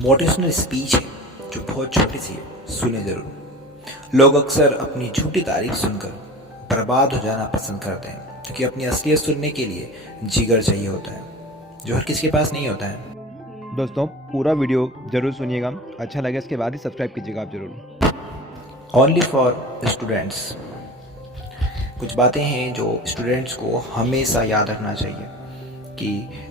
Motivational speech है जो बहुत छोटी सी है, सुने जरूर। लोग अक्सर अपनी झूठी तारीफ सुनकर बर्बाद हो जाना पसंद करते हैं, क्योंकि अपनी असलियत सुनने के लिए जिगर चाहिए होता है, जो हर किसी के पास नहीं होता है। दोस्तों पूरा वीडियो जरूर सुनिएगा, अच्छा लगे इसके बाद ही सब्सक्राइब कीजिएगा आप जरूर। Only for students. कुछ बातें हैं जो स्टूडेंट्स को हमेशा याद रखना चाहिए कि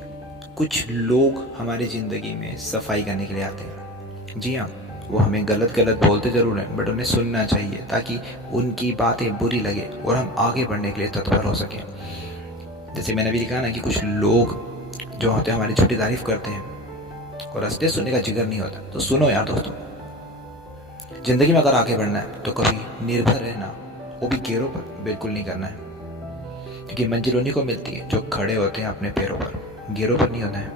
कुछ लोग हमारी ज़िंदगी में सफाई करने के लिए आते हैं। जी हाँ, वो हमें गलत गलत बोलते ज़रूर हैं, बट उन्हें सुनना चाहिए ताकि उनकी बातें बुरी लगे और हम आगे बढ़ने के लिए तत्पर हो सकें। जैसे मैंने भी लिखा ना कि कुछ लोग जो होते हैं हमारी झूठी तारीफ करते हैं और असलियत सुनने का जिगर नहीं होता। तो सुनो यार दोस्तों, ज़िंदगी में अगर आगे बढ़ना है तो कभी निर्भर रहना, वो भी गेरों पर, बिल्कुल नहीं करना है। क्योंकि मंजिल उन्हीं को मिलती है जो खड़े होते हैं अपने पैरों पर, गेरों पर नहीं होता है।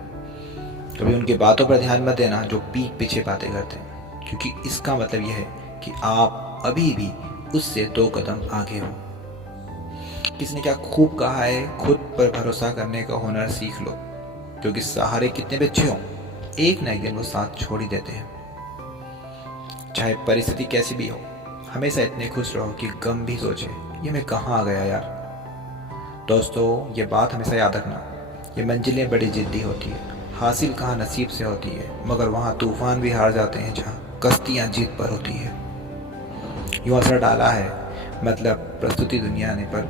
कभी उनकी बातों पर ध्यान मत देना जो पीठ पीछे बातें करते हैं, क्योंकि इसका मतलब यह है कि आप अभी भी उससे 2 कदम आगे हो। किसने क्या खूब कहा है, खुद पर भरोसा करने का हुनर सीख लो, क्योंकि सहारे कितने भी अच्छे हों, एक न एक दिन वो साथ छोड़ ही देते हैं। चाहे परिस्थिति कैसी भी हो, हमेशा इतने खुश रहो कि गम भी सोचे ये मैं कहाँ आ गया यार। दोस्तों ये बात हमेशा याद रखना, ये मंजिलें बड़ी जिद्दी होती है, हासिल कहाँ नसीब से होती है, मगर वहाँ तूफान भी हार जाते हैं जहाँ कश्तियाँ जीत पर होती है। यूँ असर डाला है मतलब प्रस्तुति दुनिया ने पर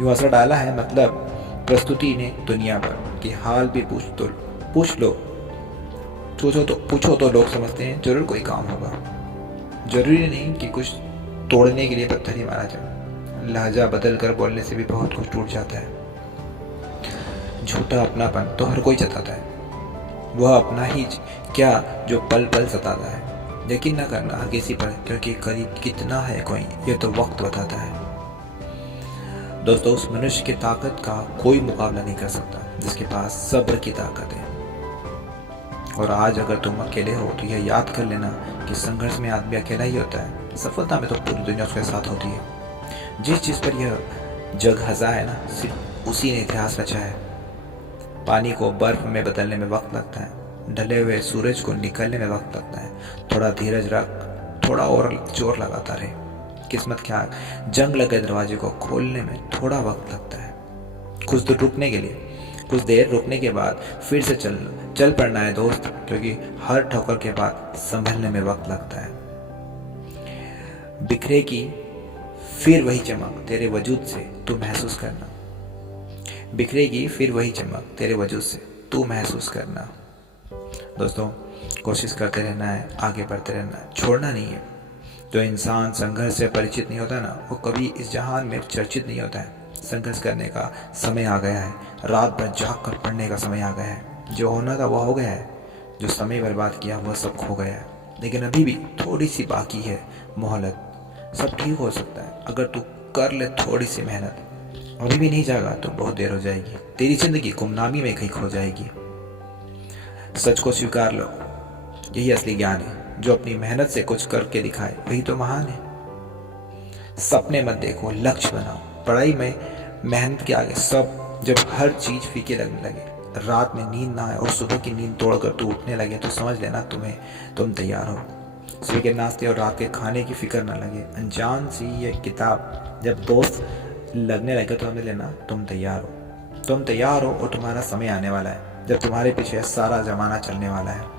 यूँ असर डाला है मतलब प्रस्तुति ने दुनिया पर कि हाल भी पूछ लो, पूछो तो लोग समझते हैं जरूर कोई काम होगा। जरूरी नहीं कि कुछ तोड़ने के लिए पत्थर ही मारा जाए, लहजा बदल कर बोलने से भी बहुत कुछ टूट जाता है। झूठा अपनापन तो हर कोई जताता है, वह अपना ही क्या जो पल पल सताता है। यकीन न करना हर किसी पर, क्योंकि करीब कितना है कोई ये तो वक्त बताता है। दोस्तों उस मनुष्य की ताकत का कोई मुकाबला नहीं कर सकता जिसके पास सब्र की ताकत है। और आज अगर तुम अकेले हो तो यह याद कर लेना कि संघर्ष में आदमी अकेला ही होता है, सफलता में तो पूरी दुनिया उसके साथ होती है। जिस चीज़ पर यह जग हंसा है ना, सिर्फ उसी ने इतिहास रचा है। पानी को बर्फ में बदलने में वक्त लगता है, ढले हुए सूरज को निकलने में वक्त लगता है। थोड़ा धीरज रख, थोड़ा और जोर लगाता रहे। किस्मत क्या, जंग लगे दरवाजे को खोलने में थोड़ा वक्त लगता है। कुछ देर रुकने के बाद फिर से चल पड़ना है दोस्त, क्योंकि हर ठोकर के बाद संभलने में वक्त लगता है। बिखरेगी फिर वही चमक तेरे वजूद से तू महसूस करना, बिखरेगी फिर वही चमक तेरे वजूद से तू महसूस करना। दोस्तों कोशिश करते रहना है, आगे बढ़ते रहना है, छोड़ना नहीं है। जो इंसान संघर्ष से परिचित नहीं होता ना, वो कभी इस जहान में चर्चित नहीं होता है। संघर्ष करने का समय आ गया है, रात भर जाग कर पढ़ने का समय आ गया है। जो होना था वह हो गया है, जो समय बर्बाद किया वह सब खो गया है। लेकिन अभी भी थोड़ी सी बाकी है मोहलत, सब ठीक हो सकता है अगर तू कर ले थोड़ी सी मेहनत। अभी भी नहीं जागा तो बहुत देर हो जाएगी, तेरी जिंदगी गुमनामी में कहीं खो जाएगी। सच को स्वीकार लो, यही असली ज्ञान है। जो अपनी मेहनत से कुछ करके दिखाए वही तो महान है। सपने मत देखो, लक्ष्य बनाओ। पढ़ाई में मेहनत के आगे सब, जब हर चीज फीके लगने लगे, रात में नींद ना आए और सुबह की नींद तोड़कर तू उठने लगे, तो समझ लेना तुम तैयार हो। सुबह के नाश्ते और रात के खाने की फिक्र ना लगे, अनजान सी ये किताब जब दोस्त लगने लगे तो समझ लेना तुम तैयार हो। तुम तैयार हो और तुम्हारा समय आने वाला है जब तुम्हारे पीछे सारा जमाना चलने वाला है।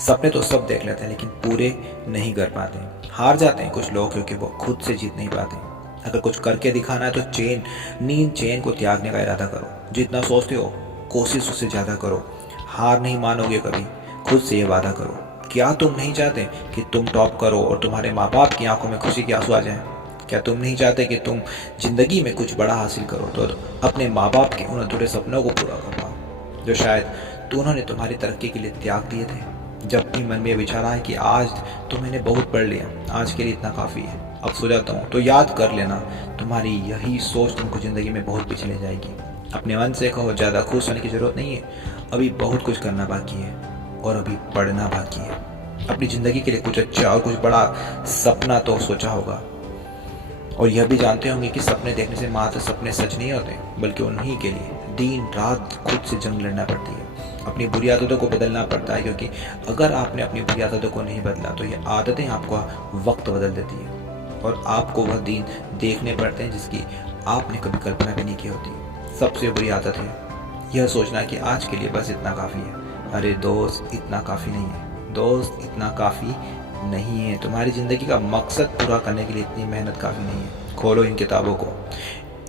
सपने तो सब देख लेते हैं लेकिन पूरे नहीं कर पाते। हार जाते हैं कुछ लोग क्योंकि वो खुद से जीत नहीं पाते। अगर कुछ करके दिखाना है तो चैन को त्यागने का इरादा करो। जितना सोचते हो कोशिश उससे ज़्यादा करो। हार नहीं मानोगे कभी, खुद से ये वादा करो। क्या तुम नहीं चाहते कि तुम टॉप करो और तुम्हारे माँ बाप की आंखों में खुशी के आंसू आ जाएं? क्या तुम नहीं चाहते कि तुम जिंदगी में कुछ बड़ा हासिल करो, तो अपने माँ बाप के उन अधूरे सपनों को पूरा कर पाओ जो शायद उन्होंने तुम्हारी तरक्की के लिए त्याग दिए थे। जब भी मन में विचार आए कि आज तो मैंने बहुत पढ़ लिया, आज के लिए इतना काफ़ी है, अब सो जाता हूँ, तो याद कर लेना तुम्हारी यही सोच तुमको ज़िंदगी में बहुत पीछे ले जाएगी। अपने मन से कहो ज़्यादा खुश होने की ज़रूरत नहीं है, अभी बहुत कुछ करना बाकी है और अभी पढ़ना बाकी है। अपनी ज़िंदगी के लिए कुछ अच्छा और कुछ बड़ा सपना तो सोचा होगा, और यह भी जानते होंगे कि सपने देखने से मात्र सपने सच नहीं होते, बल्कि उन्हीं के लिए दिन रात खुद से जंग लड़ना पड़ती है। अपनी बुरी आदतों को बदलना पड़ता है, क्योंकि अगर आपने अपनी बुरी आदतों को नहीं बदला तो ये आदतें आपको वक्त बदल देती है और आपको वह दिन देखने पड़ते हैं जिसकी आपने कभी कल्पना भी नहीं की होती। सबसे बुरी आदत है यह सोचना कि आज के लिए बस इतना काफ़ी है। अरे दोस्त, इतना काफ़ी नहीं है। दोस्त, इतना काफ़ी नहीं है। तुम्हारी ज़िंदगी का मकसद पूरा करने के लिए इतनी मेहनत काफ़ी नहीं है। खोलो इन किताबों को,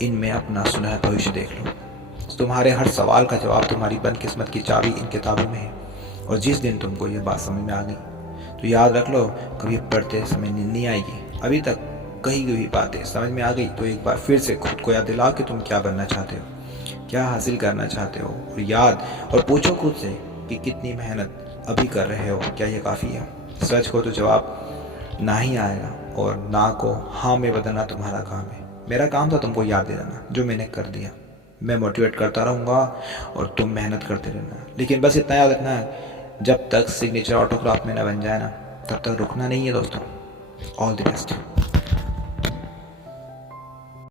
इनमें अपना सुनहरा भविष्य देख लो। तुम्हारे हर सवाल का जवाब, तुम्हारी बदकिस्मत की चाबी इन किताबों में है। और जिस दिन तुमको ये बात समझ में आ गई तो याद रख लो, कभी पढ़ते समय नींद नहीं आएगी। अभी तक कही गई बातें समझ में आ गई तो एक बार फिर से खुद को याद दिलाओ कि तुम क्या बनना चाहते हो, क्या हासिल करना चाहते हो, और पूछो खुद से कि कितनी मेहनत अभी कर रहे हो, क्या ये काफ़ी है। सच को तो जवाब ना ही आएगा और ना को हाँ में बदलना तुम्हारा काम है। मेरा काम था तुमको याद दिलाना, जो मैंने कर दिया। मैं मोटिवेट करता रहूँगा और तुम मेहनत करते रहना। लेकिन बस इतना याद रखना है, जब तक सिग्नेचर ऑटोग्राफ में ना बन जाए ना, तब तक रुकना नहीं है दोस्तों। All the best.